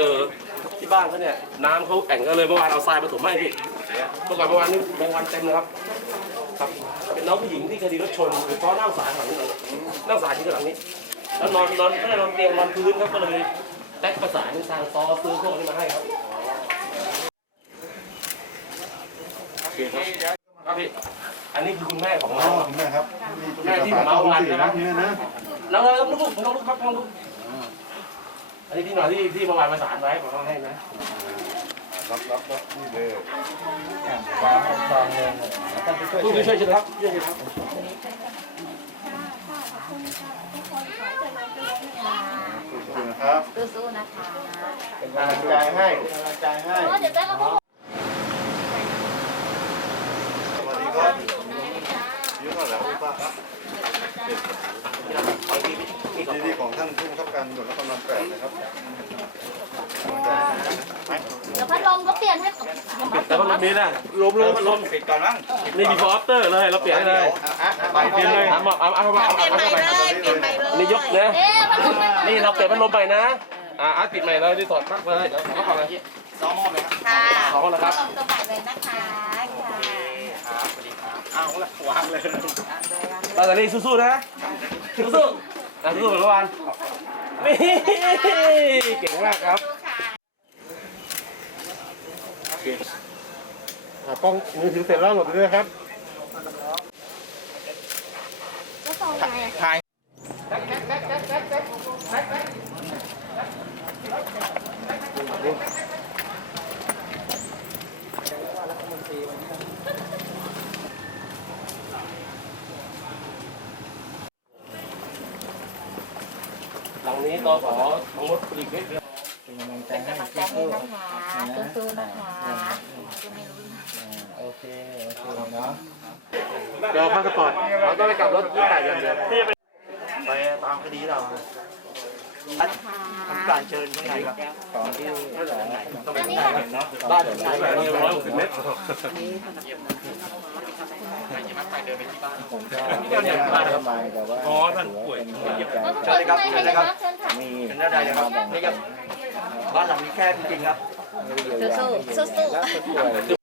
จอที่บ้านเขาเนี่ยน้ำเขาแอ่งก็เลยเมื่อวานเอาทรายผสมให้พี่เมื่อก่อนเมื่อวานนี้เมื่อวานเต็มเลยครับครับ เป็นน้องผู้หญิงที่คดีรถชนเพราะนั่งสายหลังนี้นั่งสายที่หลังนี้ แล้วนอนนอนไม่ได้นอนเตียงนอนพื้นครับก็เลยแท็กประสานทางซอซื้อพวกนี้มาให้ครับโอเคครับครับพี่อันนี้คือคุณแม่ของน้องคุณแม่ครับแม่ที่ผมเอาวันนะคุณแม่นะน้องน้องลูกน้องลูกครับน้องลูก อันนี้ที่นอนที่ที่เมื่อวานมาสารไว้ผมต้องให้นะรับรับรับนี่เลยลูกช่วยช่วยช่วยครับช่วยครับขอบคุณนะครับสู้ๆนะคะเป็นกำลังใจให้เป็นกำลังใจให้เดี๋ยวเต้ก็พูด สวัสดีครับยืนก่อนแล้วป้าดีๆของท่านผู้บังคับการตำรวจนครบาลแปดนะครับ เดี๋ยวพัดลมก็เปลี่ยนให้แต่พัดลมนี้นะลมลมพัดลมปิดก่อนมั้งนี่ before after เลยเราเปลี่ยนให้เลยไปเปลี่ยนเลยถามบอกเอาเอาเอาเอาเอาเอานี่ยกนะเอ๊ะพัดลมไม่มานี่เราเปลี่ยนพัดลมไปนะอ่าอาร์ตปิดใหม่เลยที่ถอดปลั๊กเลยเดี๋ยวเอาเข้าเลยค่ะสองคนนะครับพัดลมตัวใหม่เลยนะคะค่ะเราแต่นี่สู้ๆนะสู้ๆอะสู้ๆเหมือนเมื่อวาน นี่เก่งมากครับอะกล้องมือถือเสร็จแล้วหลบไปด้วยครับก็ส่งไงอะ หลังนี้ตอขอทั้งหมดผลิตเล็กเดียวเป็นกำลังใจให้นะคะสู้ๆนะคะจะไม่รู้นะโอเคโอเคเนาะเดี๋ยวพาสปอร์ตเราต้องไปกลับรถยี่ห้อเดือนเดือนไปตามคดีเราทำการเชิญข้างในครับตอนที่ต้องไปที่ไหนเนาะบ้านผมใช้แบบนี้ร้อยหกสิบเมตร ผมก็นี่เราเนี่ยบ้านครับทำไมแต่ว่าอ๋อท่านป่วยก็ทุกคนไม่ให้นะครับเชิญค่ะมีเป็นได้เลยครับนี่ครับบ้านหลังนี้แคบจริงๆครับ สู้ๆสู้ๆ แล้วคนป่วย